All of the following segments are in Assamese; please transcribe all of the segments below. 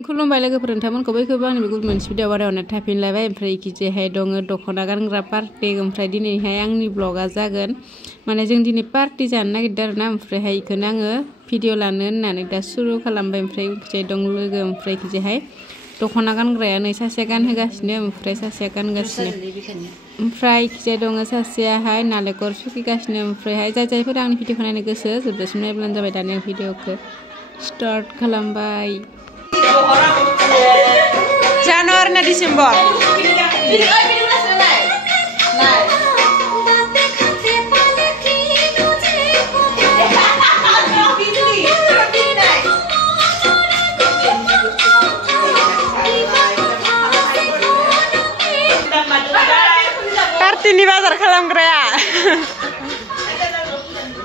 खुलुमबाय लोगोफोर नोंथांमोनखौ बैखौबो आंनि गुबुन मोनसे भिडिअ बारायावनो थाफिनलायबाय ओमफ्राय इखिजायहाय दङ दख'ना गानग्रा पार्टि ओमफ्राय दिनैहाय आंनि ब्लगा जागोन माने जों दिनै पार्टि जानो नागिरदों आरोना ओमफ्रायहाय इखौनो आङो भिडिअ लानो होननानै दा सुरु खालामबाय ओमफ्राय इखिजाय दं लोगो ओमफ्राय इखिजायहाय दख'ना गानग्राया नै सासेया गानहोगासिनो ओमफ्राय सासेया गानगासिनो ओमफ्राय इखिजाय दङ सासेयाहाय नालेंखर सुखिगासिनो ओमफ्रायहाय जायफोरा आंनि भिडिअखौ नायनो गोसो जोबजासिम नायब्लानो जाबाय दानि आं भिडिअखौ स्टार्ट खालामबाय Januari na Desember. Kartini bazar खालामग्राया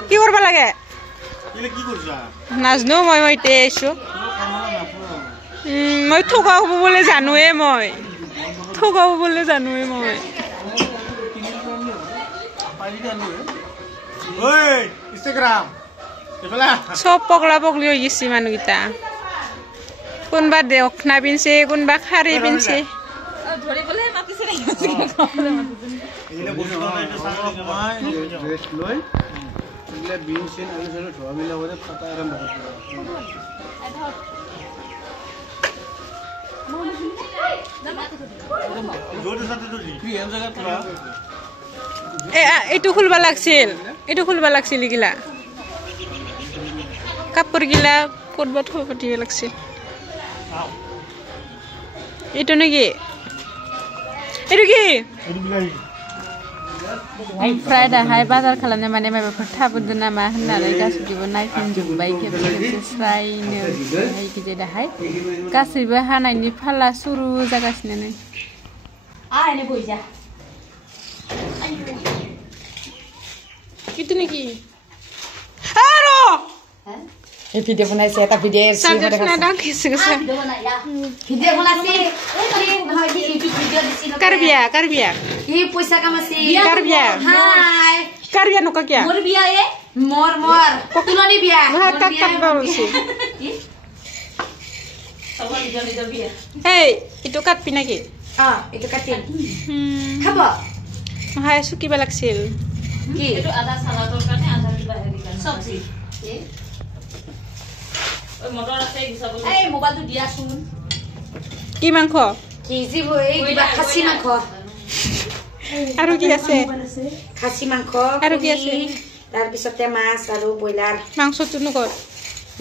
কি করবা লাগে কি করছা নাজনো মই তেছো মই ঠগাও বলে জানোৱে মই ঠগাও বলে জানোৱে মই ওই ইনস্টাগ্রাম এফলা সব পগলা পগলি হৈ গিছি মানুগিতা কোনবা দেখনা বিনছে কোনবা খাৰি বিনছে ধৰি বলে মাতিছে নাই এলে বস্তু এটা সামনে মই ড্রেস লই এলে বিনছে আলু সালু ধোয়া মিলা করে পাতা আরম্ভ এইটো খুলবা লাগছিল গিলা কাপোৰ গিলা কৰবা থব পাতিব লাগছিল এইটো নেকি এইটো কি ओमफ्राय दाहाय बाजार खालामनो माने माबाफोर थाबोदों नामा होननानै गासैखौबो नायफिनजोब्बाय खेबसे स्रायनो ओमफ्राय दाहाय गासैबो हानायनि फाला सुरु जागासिनो नै itu niki aro video बनाइছে এটা ভিডিও এসে মানে কাছে ভিডিও बनाइছে YouTube ভিডিও দিছিল কারবিয়া এই পয়সা কামাছে হাই কারবিয়া নকা কি মোর বিয়া এ মোর ককুলনি বিয়া মোর কাট বলছি সবাই নিজৰ বিয়া এই ইটো কাটপি নাকি ইটো কাটিম খাবা হাই সুকিবা লাগছিল কি এটো আধা সালাদৰ কাৰণে আধা কিবা হেৰি কাৰণে সবজি ওই মটৰ আছে হিচাপত এই মোবাইলটো দিয়া শুন কি মাংস কেজি এই কিবা খাসি মাংস আৰু কি আছে খাসি মাংস আৰু কি আছে তাৰ পিছতে মাছ আৰু বইলাৰ মাংসটো নকৰ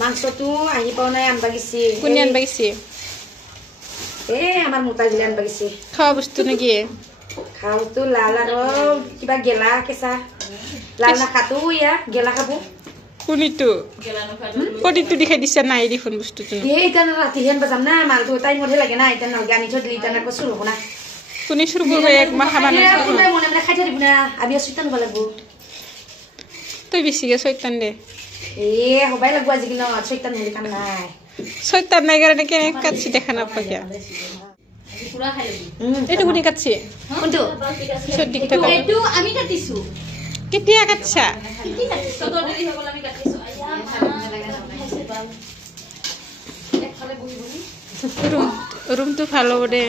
মাংসটো আহি পাও নাই আনবা গিছি কোনি আনবা গিছি আমাৰ মোটা গিলা আনবা গিছি খাওয়া বস্তু নেকি খাওতো লাল আৰু কিবা গেলা কেঁচা লাল না খাতো ইয়া গেলা খাবো কোনিটো গেলা নখাটো কোটিটো দেখাই দিছা নাই দেখোন বস্তুটো এইটা ৰাতি হেন বাজাম না মালটো টাইম মতে লাগে না এটা গানি থৈ দিলি তানা কো শুরু না কোনি শুরু করবে এক মাথা মানে কোনে মনে মনে খাই থাকিব না আবি শয়তান হব লাগবো তুই বেছিকে শয়তান দে হবাই লাগবো আজি কিনো শয়তান হলি কাম নাই শয়তান নাই কাৰণে কেনে কাটছি দেখা না পাকিয়া পুরা খাই লবি এটো কোনি কাটছি কোনটো সঠিক থাকা এটো আমি কাটিছো কেতিয়া কাটছা কি কাটিছো তো দেরি হবল আমি কাটিছো আয়া খাইছে বাল একফালে বহি বহি রুম তো ভালো বডে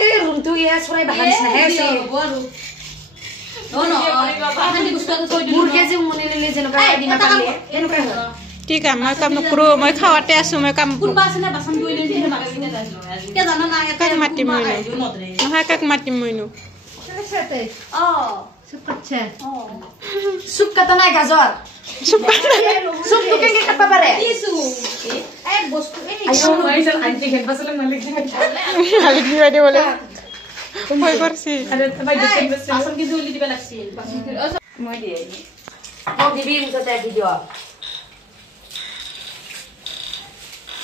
এই রুম তো ইয়া সরাই বাহানিস না হেছে বড় নো বাহানি বুঝতো তো মুরগে যে মনে নিলে যেন কাটি না পারলে এনো কাই ঠিক আছে মই কাম নকৰো মই খাওয়াতে আছো মই কাম কোনবা আছে না বাসন ধুইলে দিহে মাগিনে যাইছো কে জানা না কাক মাটি মইনো নহয় কাক মাটি মইনো সেতে সুপ কাটছে সুপ কাটা নাই গাজর সুপ তো কেঙ্গে কাটবা পারে কি সুপ এক বস্তু আইছো মাইছল আন্টি খেল পাছলে মালিক দি বাইদে বলে মই করছি আরে ভাই দেখেন বাসন কি ধুইলি দিবা লাগছি মই দিই মই দিবি মুছতে ভিডিও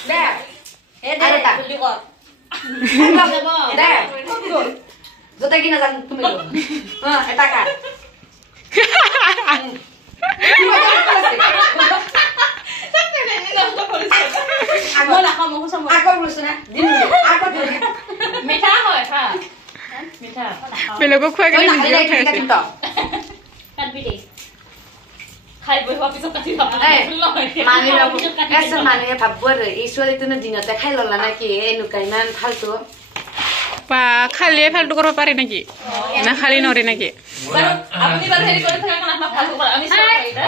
দে এ দে জলদি কর দে Jota gina jang tumi lo. Eta ka. বেলেগক খুৱাই কেনে নিজেও খাইছে মানুহে ভাবব আৰু এই ছোৱালীটোনো দিনতে খাই ললা নাকি এনেকুৱা ইমান ফাল্টু বা খালিয়ে ফাল্টু কৰিব পাৰে নেকি না খালি নৰে নেকি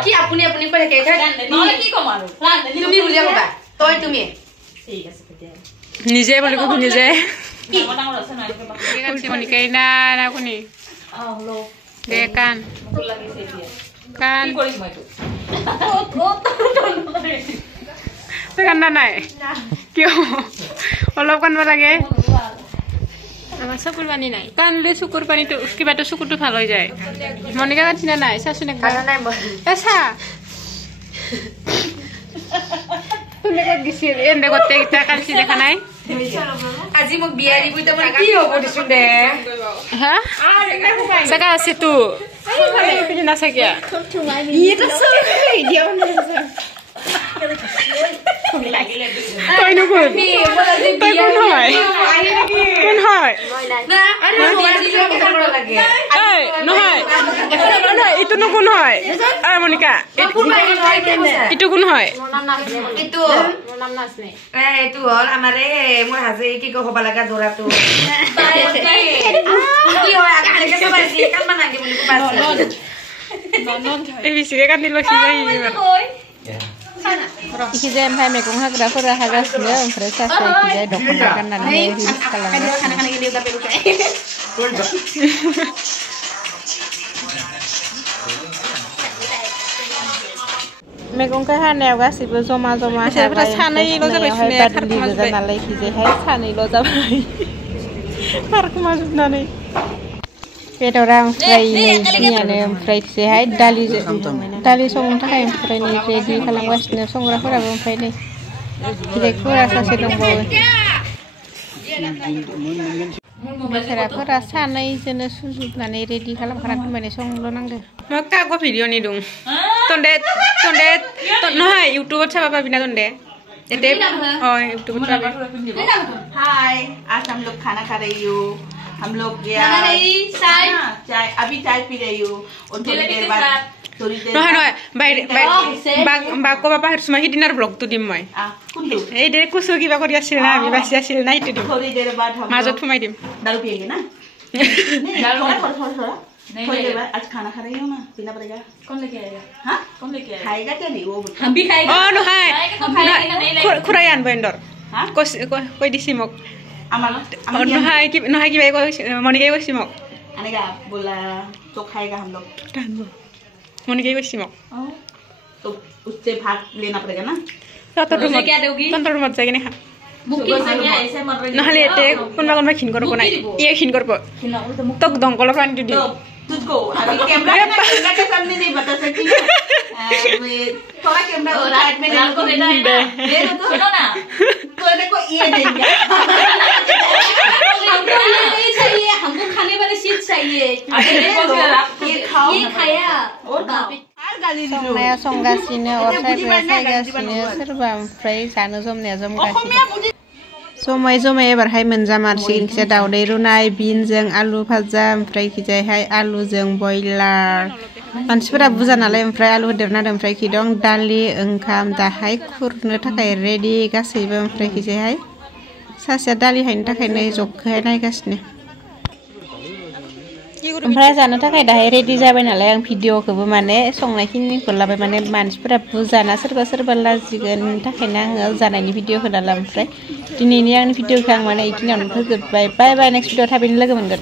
কি আপুনি আপুনি কৈ থাকে তুমি বুলিয়ে কবা তই তুমি নিজে বুলি কবি নিজে মনিকাই না না কোনি দে কান কান তই কান্দা নাই কিয় অলপ কান্দব লাগে আমার চকুর পানি নাই কানলে চকুর পানিটো কিবাটো চকুটো ভাল হৈ যায় মনিকা কান্দি না নাই চাচোন একবাৰ চা তুমি কত গেছি এনে গতে কিটা কান্দি দেখা নাই আজি মোক বিয়াৰি বুইতে মানে কি হ'ব দিছুন দে হা সাকা আছে তু তুমি না সাকিয়া ইটো সব দিয়া না তই নো কোন তই কোন হয় কোন হয় না আরে লাগে এই নহয় নহয় ইটো নো কোন হয় আ মনিকা ইটো কোন হয় ইটো মোৰ নাম নাছনে ইটো হল আমাৰে মোৰ হাজে কি কো হবা লাগা জোৰাটো কি হয় আগে কে সবাইছি কাম বানাই বুলি কবাছি এই বিছিকে কাটি লছি যাই iki jam hai mekong hagra fora hagas ne fre sa sa iki jai dokon kan nan ne ris kalang खाना के लिए उधर पे रुके mekong ka hanew gasibo joma joma সেটা সানাই লো যাবে শুনে খার মাজবে নালাই কি যে hai সানাই lo jabai পার্ক মাজুবনাनै pedora fry ni fry se hai dali song takai fry ni ready खालामगासिनो संग्राफोराबो ओमफ्राय नै direktura सासे दंबावो बेसाराफोरा सानैजोंनो सुजुबनानै रेडि खालामखाना दोनबाय संल' नांगौ মই কাগজ ভিডিঅ' নিদুং তন্দে তন্দে নহয় ইউটিউবত চাবা পাবি না তন্দে এতে হয় ইউটিউবত চাবা हाय आज हम लोग खाना खा रही हूँ हम लोग चाय अभी चाय पी रही हूँ और थोड़ी देर बाद নহয় নহয় বাইরে বা কবা পাহৰ সময় সিদিনাৰ ব্লগটো দিম মই এই দে কুচু কিবা কৰি আছিল না আমি বাছি আছিল না সেইটো দিম थोड़ी देर बाद हम মাজত সোমাই দিম दारू पिएंगे ना थोड़ा थोड़ी देर बाद आज खाना खा रही हूँ ना पीना पड़ेगा कौन लेके आएगा हाँ कौन लेके आएगा खाएगा क्या नहीं वो हम भी खाएगा অ নহয় খুৰাই আনব এন্দৰ हाँ কৈ দিছি মোক अमल নহয় নহয় কিবা মনিকাই কৈছি মোক आनेगा बोला तो खाएगा हम लोग মনিকাই কৈছি মোক तो उससे भाग लेना पड़ेगा ना তন্তৰ ৰুমত যাই কিনে খা मुक्की से क्या ऐसे मर रही নহলে এতে কোনোবা কোনোবা খিন কৰিব নাই ইয়ে খিন কৰিব তোক দংকলৰ পানীটো দিম तो तुझको अभी कैमरा के सामने नहीं बता सकती थोड़ा कैमरा साइड में ले को देना है ना ले लो तो सुनो ना तो को ये देंगे हमको ये नहीं चाहिए हमको खाने वाली चीज चाहिए ये खाओ ये खाया और खाओ संनाया संगासिनो अर सायगासिनो सोरबा ओमफ्राय जानो जमनाया जमगासिनो जमाय जमाय एबारहाय मोनजामारसिगोन खिजा दाउदै रुनाय बिनजों आलु भाजा ओमफ्राय खिजायहाय आलुजों बयलार मानसिफोरा बुरजा नालाय ओमफ्राय आलु होदेरना होदों ओमफ्राय खि दं दालि ओंखाम दाहाय खुरनो थाखाय रेडि गासैबो ओमफ्राय खिजायहाय सासेया दालि हायनो थाखाय नै जगखौहाय नायगासिनो ओमफ्राय जानो थाखाय दाहाय रेडि जाबाय नालाय आं भिडिअखौबो माने संनायखिनिखौ लाबाय माने मानसिफोरा बुरजाना सोरबा सोरबा लाजिगोन थाखायनो आङो जानायनि भिडिअ होना ला ओमफ्राय दिनैनि आंनि भिडिअखौ आं माने इखिनियावनो फोजोबबाय बाय बाय नेक्स्ट भिडिअ थाबैनो लोगो मोनगोन